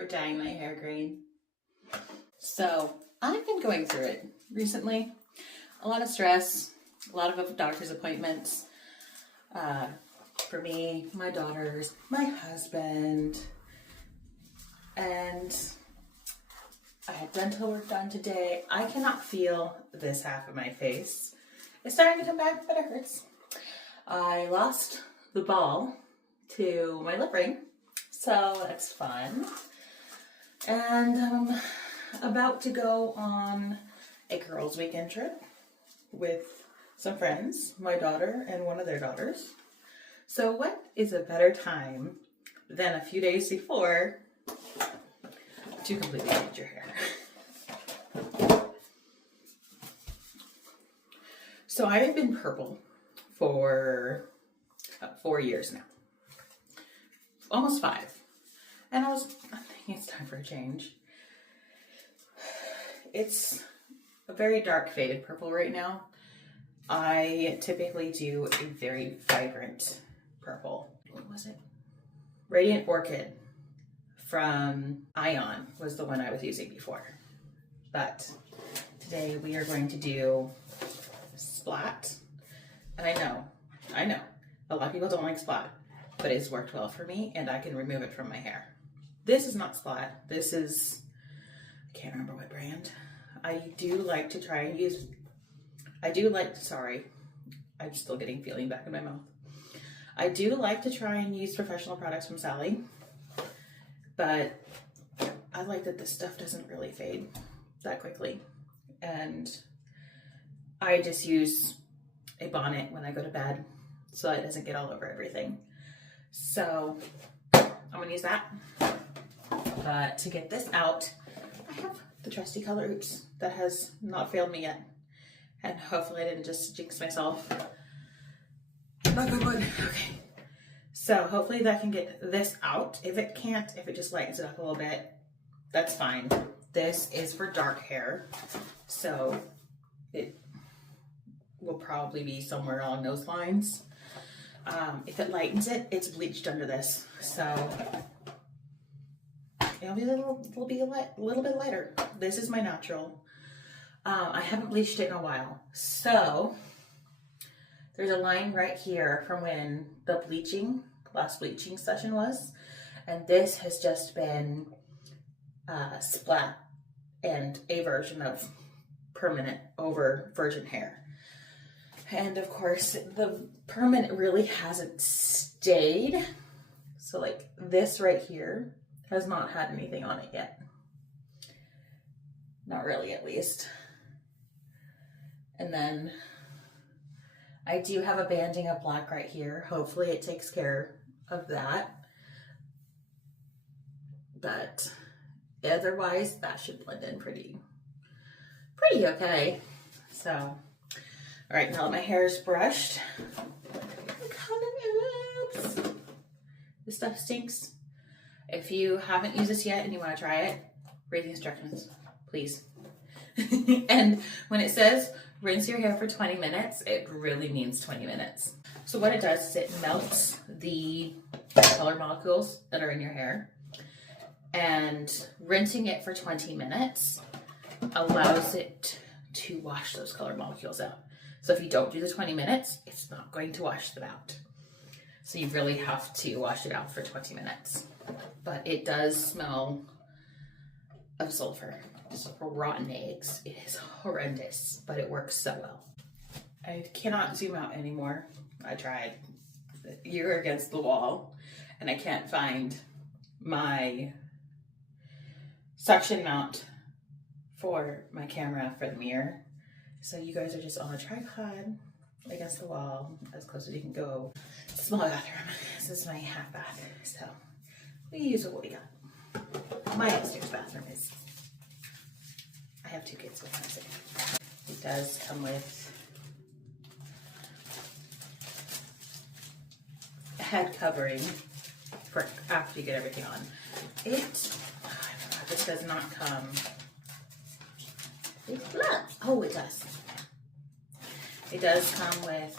for dyeing my hair green. So I've been going through it recently. A lot of stress, a lot of doctor's appointments for me, my daughters, my husband, and I had dental work done today. I cannot feel this half of my face. It's starting to come back, but it hurts. I lost the ball to my lip ring, so that's fun. And I'm about to go on a girls' weekend trip with some friends, my daughter and one of their daughters. So what is a better time than a few days before to completely change your hair? So I've been purple for 4 years now, almost 5. And I think it's time for a change. It's a very dark faded purple right now. I typically do a very vibrant purple. What was it? Radiant Orchid from Ion was the one I was using before. But today we are going to do Splat. And I know, a lot of people don't like Splat, but it's worked well for me and I can remove it from my hair. This is not Splat. This is, I can't remember what brand. I do like to try and use, sorry, I'm still getting feeling back in my mouth. I do like to try and use professional products from Sally, but I like that this stuff doesn't really fade that quickly. And I just use a bonnet when I go to bed so it doesn't get all over everything. So I'm gonna use that. But to get this out, I have the trusty Color Oops that has not failed me yet. And hopefully I didn't just jinx myself. Knock on wood. Okay. So hopefully that can get this out. If it can't, if it just lightens it up a little bit, that's fine. This is for dark hair, so it will probably be somewhere along those lines. If it lightens it, it's bleached under this, so it'll be a little bit lighter. This is my natural. I haven't bleached it in a while, so there's a line right here from when the last bleaching session was, and this has just been Splat and a version of permanent over virgin hair. And of course, the permanent really hasn't stayed. So like this right here has not had anything on it yet. Not really, at least. And then I do have a banding of black right here. Hopefully it takes care of that. But otherwise, that should blend in pretty okay. So, all right, now that my hair is brushed, oops, this stuff stinks. If you haven't used this yet and you want to try it, read the instructions, please. And when it says rinse your hair for 20 minutes, it really means 20 minutes. So what it does is it melts the color molecules that are in your hair, and rinsing it for 20 minutes allows it to wash those color molecules out. So if you don't do the 20 minutes, it's not going to wash them out. So you really have to wash it out for 20 minutes. But it does smell of sulfur, just rotten eggs. It is horrendous, but it works so well. I cannot zoom out anymore. I tried. You're against the wall, and I can't find my suction mount for my camera for the mirror. So you guys are just on a tripod against the wall as close as you can go. Small bathroom. This is my half bath. So we use what we got. My upstairs bathroom is, I have 2 kids with me. It does come with a head covering for after you get everything on. This does not come. Oh, it does. It does come with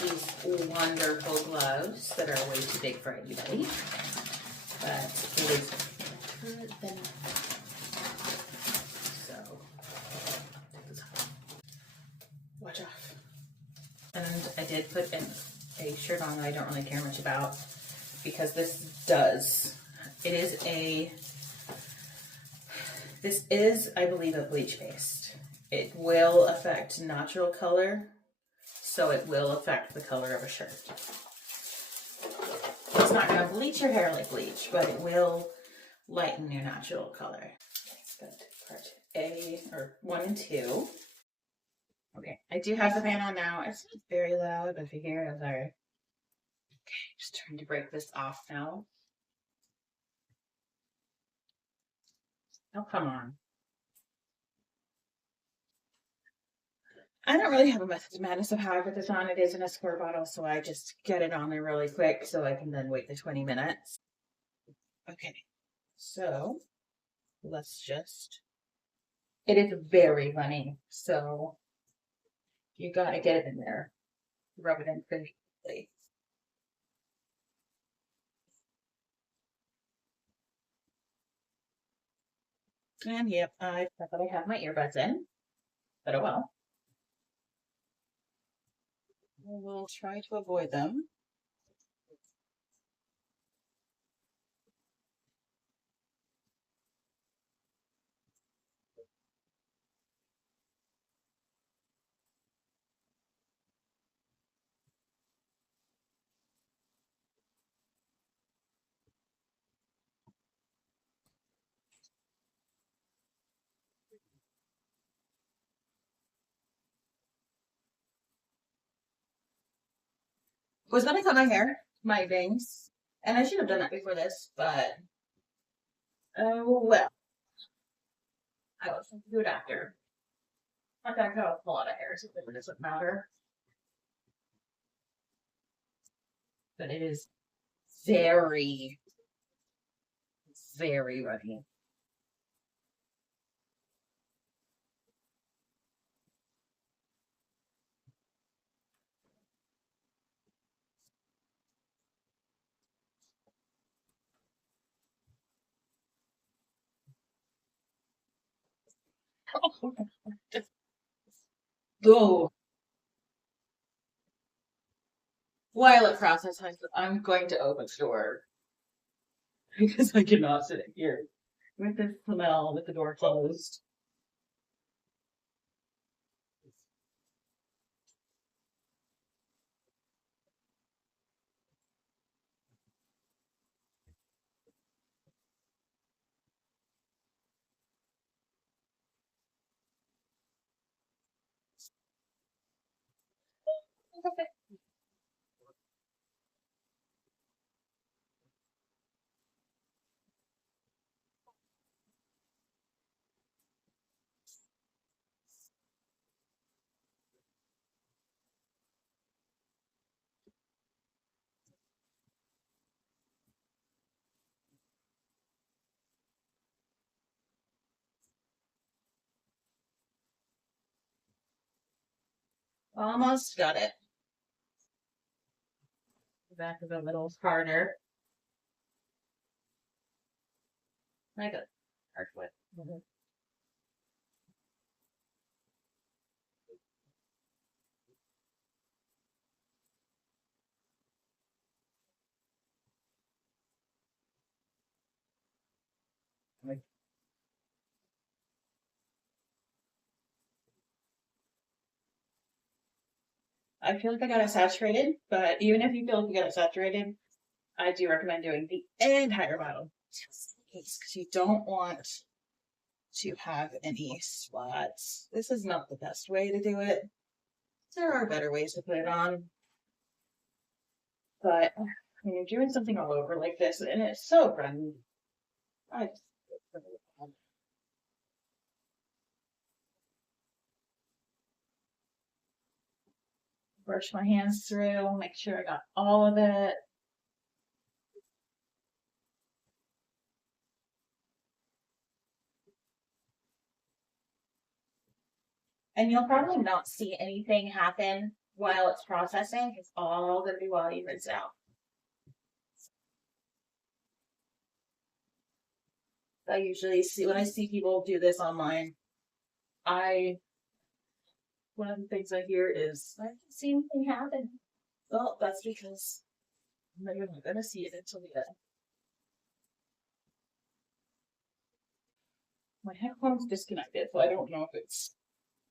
these wonderful gloves that are way too big for anybody. but it is thin. So, take this off. Watch off. And I did put a shirt on that I don't really care much about because this is, I believe, a bleach paste. It will affect natural color, so it will affect the color of a shirt. It's not going to bleach your hair like bleach, but it will lighten your natural color. Let's go to part A, or 1 and 2. Okay, I do have the fan on now. It's not very loud, but if you hear it, I'm sorry. Okay, just trying to break this off now. Oh, come on. I don't really have a method to madness of how I put this on. It is in a square bottle, so I just get it on there really quick so I can then wait the 20 minutes. Okay, so let's just... It is very runny, so you gotta get it in there. Rub it in pretty quickly. And yep, I thought I have my earbuds in, but oh well. We'll try to avoid them. Was gonna cut my hair, my bangs, and I should have done that before this, but oh well. I was going to do it after. I'm gonna cut off a lot of hair, so it doesn't matter. But it is very, very runny. Go. While it processes, I'm going to open the door because I cannot sit here with this smell with the door closed. Almost got it. The back is a little harder. I got hard with. I feel like I got it saturated, but even if you feel like you got it saturated, I do recommend doing the entire bottle just in case, because you don't want to have any spots. This is not the best way to do it. There are better ways to put it on, but when you're doing something all over like this, and it's so friendly, I just brush my hands through, make sure I got all of it. And you'll probably not see anything happen while it's processing. It's all going to be while you rinse it out. I usually see when I see people do this online, one of the things I hear is I haven't seen anything happen. Well, that's because you're not gonna see it until the end. My headphone's disconnected, so I don't know if it's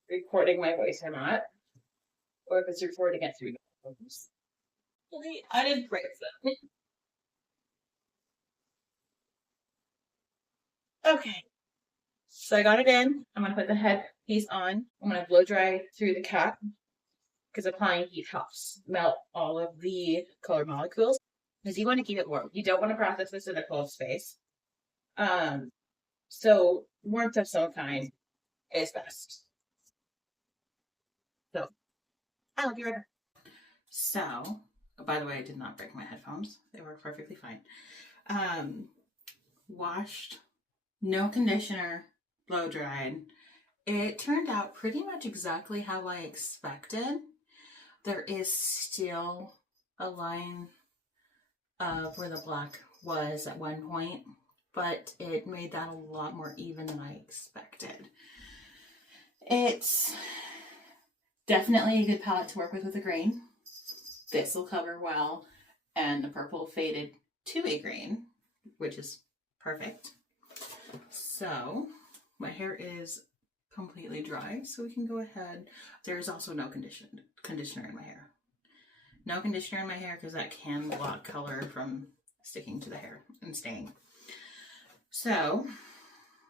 recording my voice or not, or if it's recording it through the headphones. I didn't break them. Okay, so I got it in. I'm gonna put the headpiece on. I'm gonna blow dry through the cap because applying heat helps melt all of the color molecules. Because you want to keep it warm. You don't want to process this in a cold space. So warmth of some kind is best. So I'll be right back. So, by the way, I did not break my headphones. They work perfectly fine. Washed, no conditioner, blow dried. It turned out pretty much exactly how I expected. There is still a line of where the black was at one point, but it made that a lot more even than I expected. It's definitely a good palette to work with a green. This will cover well, and the purple faded to a green, which is perfect. So my hair is completely dry, so we can go ahead. There is also no conditioner in my hair. No conditioner in my hair because that can block color from sticking to the hair and staying. So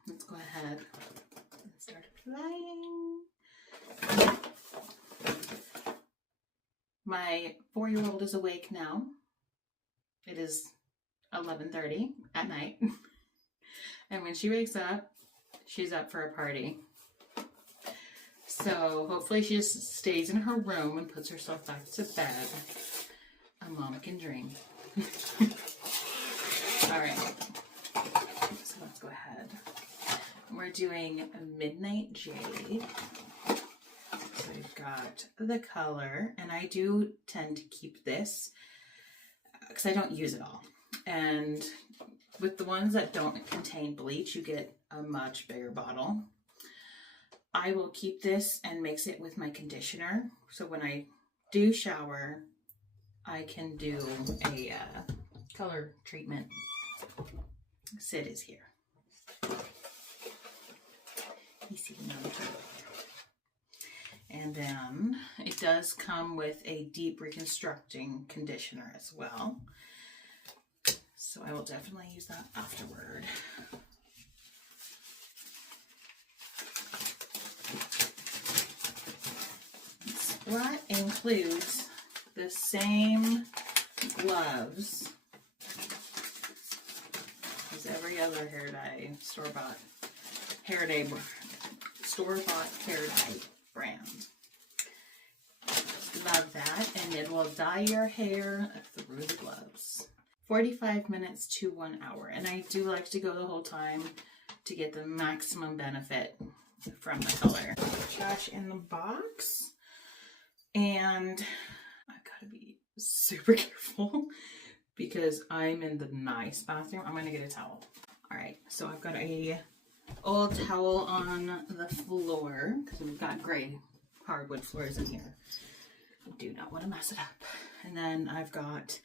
let's go ahead and start applying. My 4-year-old is awake now. It is 11:30 at night. And when she wakes up, she's up for a party. So hopefully she just stays in her room and puts herself back to bed. A mom can dream. All right. So let's go ahead. We're doing a Midnight Jade. So we've got the color, and I do tend to keep this because I don't use it all. And with the ones that don't contain bleach, you get a much bigger bottle. I will keep this and mix it with my conditioner. So when I do shower, I can do a color treatment. Sid is here. He's sitting on the toilet. And then it does come with a deep reconstructing conditioner as well. So I will definitely use that afterward. That includes the same gloves as every other hair dye store-bought hair dye brand. Love that, and it will dye your hair through the gloves. 45 minutes to 1 hour, and I do like to go the whole time to get the maximum benefit from the color. Trash in the box. And I've got to be super careful because I'm in the nice bathroom. I'm going to get a towel. All right, so I've got a old towel on the floor because we've got gray hardwood floors in here. I do not want to mess it up. And then I've got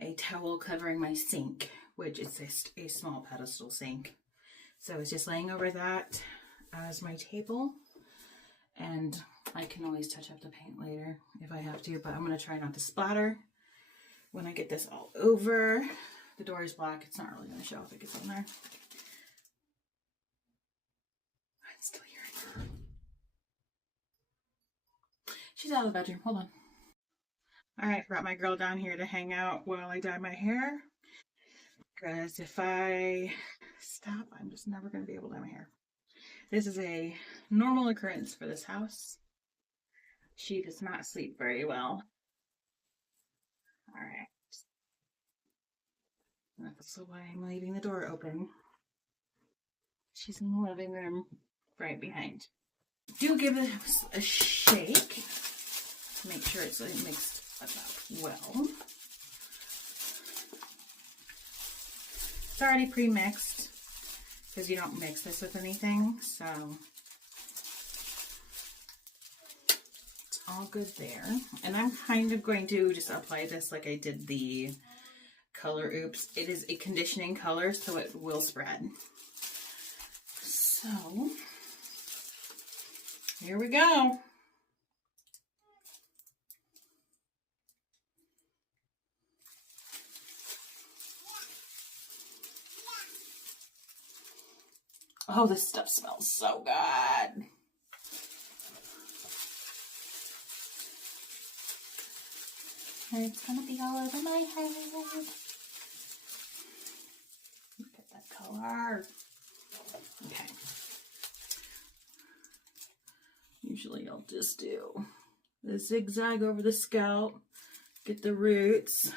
a towel covering my sink, which is just a small pedestal sink. So it's just laying over that as my table. And I can always touch up the paint later if I have to, but I'm going to try not to splatter when I get this all over. The door is black. It's not really going to show if it gets in there. I'm still hearing her. She's out of the bedroom. Hold on. All right, brought my girl down here to hang out while I dye my hair. Because if I stop, I'm just never going to be able to dye my hair. This is a normal occurrence for this house. She does not sleep very well. All right. That's why I'm leaving the door open. She's in the living room right behind. Do give it a shake. Make sure it's mixed up well. It's already pre-mixed. because you don't mix this with anything, so it's all good there. And I'm kind of going to just apply this like I did the Color Oops. It is a conditioning color, so it will spread. So here we go. Oh, this stuff smells so good. And it's gonna be all over my head. Look at that color. Okay. Usually I'll just do the zigzag over the scalp, get the roots.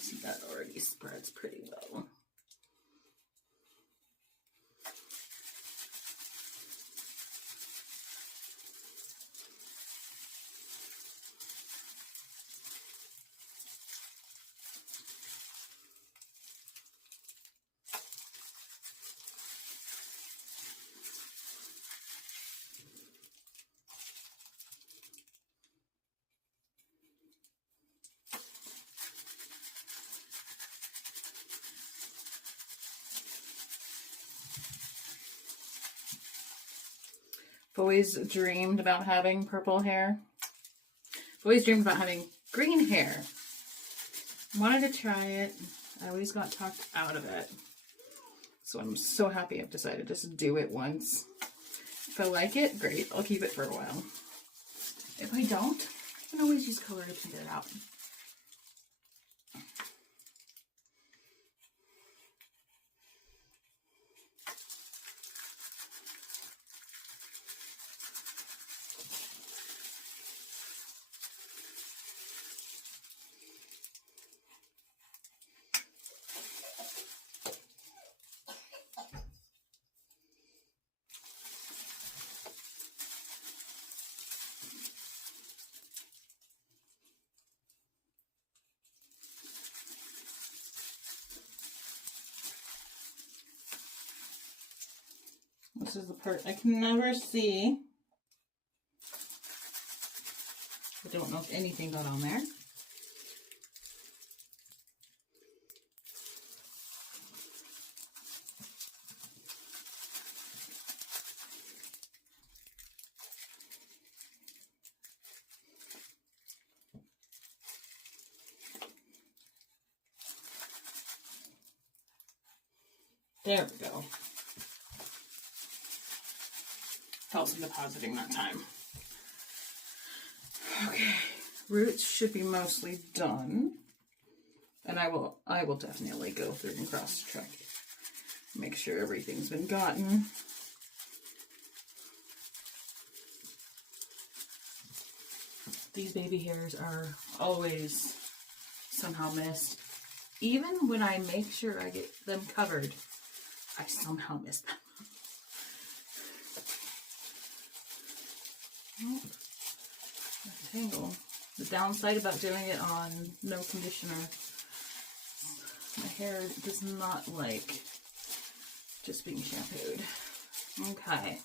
See, that already spreads pretty well. I've always dreamed about having purple hair. I've always dreamed about having green hair. Wanted to try it. I always got talked out of it. So I'm so happy I've decided just to do it once. If I like it, great. I'll keep it for a while. If I don't, I can always use Color Oops and get it out. This is the part I can never see. I don't know if anything got on there. There we go. Felt some depositing that time. Okay, roots should be mostly done. And I will definitely go through and cross check. Make sure everything's been gotten. These baby hairs are always somehow missed. Even when I make sure I get them covered, I somehow miss them. Oh, tangle. The downside about doing it on no conditioner, my hair does not like just being shampooed. Okay.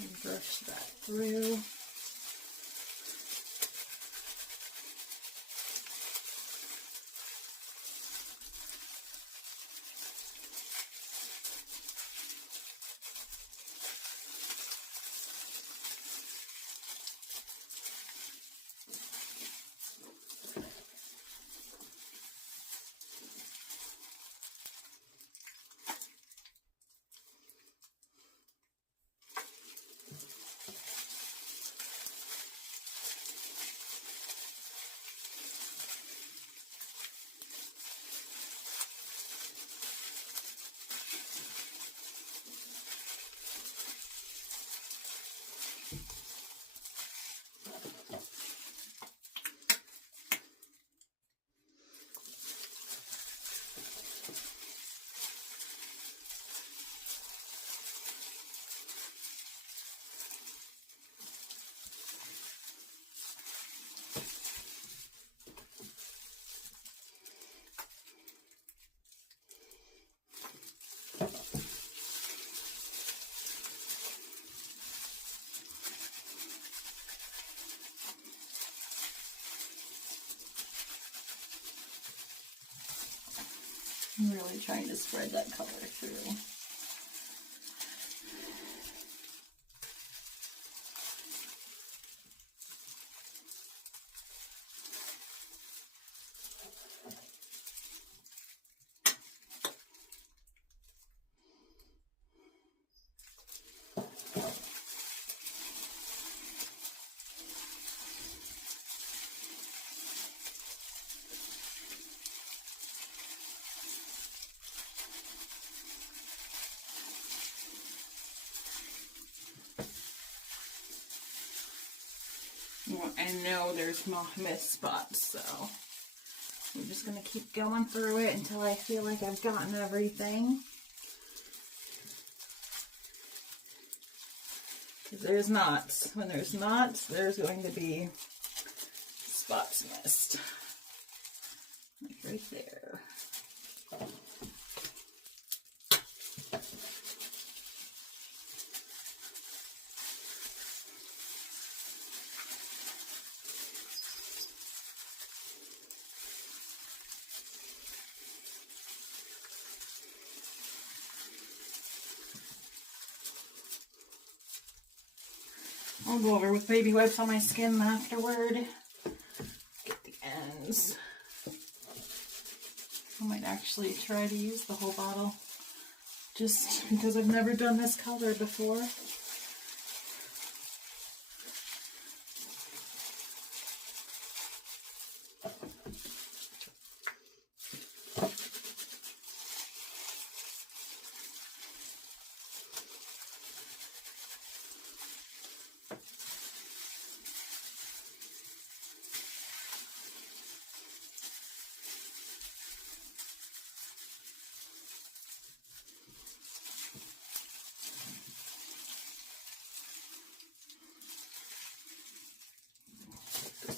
And brush that through. I'm really trying to spread that color through. Well, I know there's missed spots, so I'm just going to keep going through it until I feel like I've gotten everything. Because there's knots. When there's knots, there's going to be spots missed. Like right there. I'll go over with baby wipes on my skin afterward. Get the ends. I might actually try to use the whole bottle just because I've never done this color before.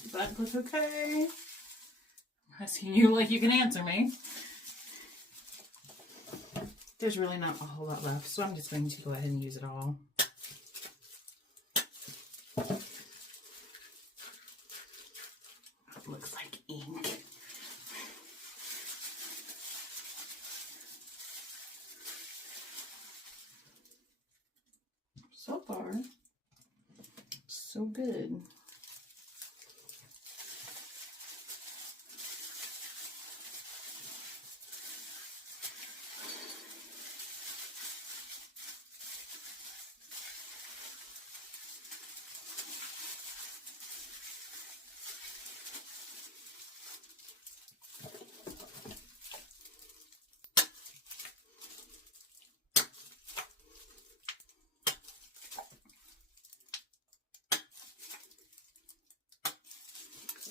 Does that look okay? I'm asking you like you can answer me. There's really not a whole lot left, so I'm just going to go ahead and use it all. It looks like ink. So far, so good.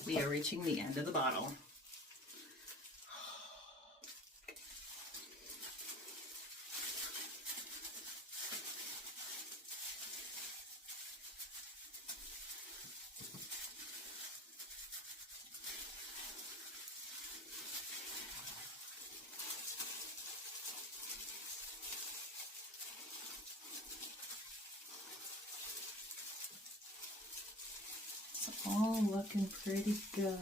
We are reaching the end of the bottle. It's all looking pretty good.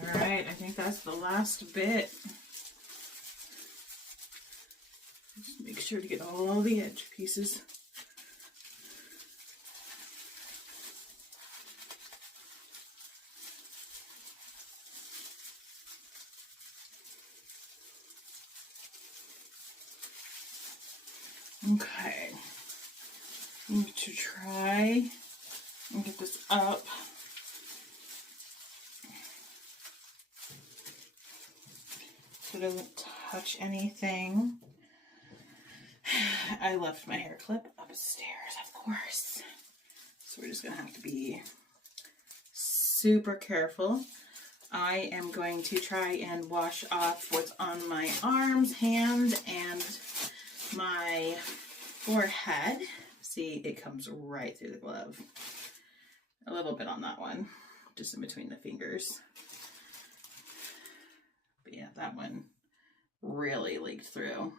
All right, I think that's the last bit. Just make sure to get all the edge pieces. Okay, I need to try and get this up. So it doesn't touch anything. I left my hair clip upstairs, of course. So we're just gonna have to be super careful. I am going to try and wash off what's on my arms, hands, and my forehead. See, it comes right through the glove. A little bit on that one, just in between the fingers. But yeah, that one really leaked through.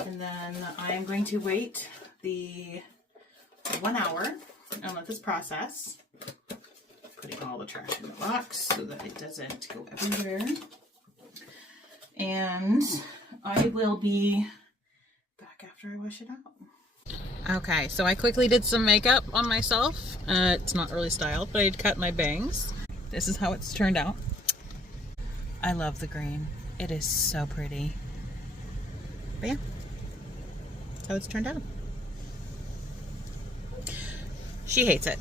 And then I am going to wait the 1 hour and let this process. Putting all the trash in the box so that it doesn't go everywhere. And I will be back after I wash it out. Okay, so I quickly did some makeup on myself. It's not really styled, but I cut my bangs. This is how it's turned out. I love the green. It is so pretty. But yeah, that's how it's turned out. She hates it.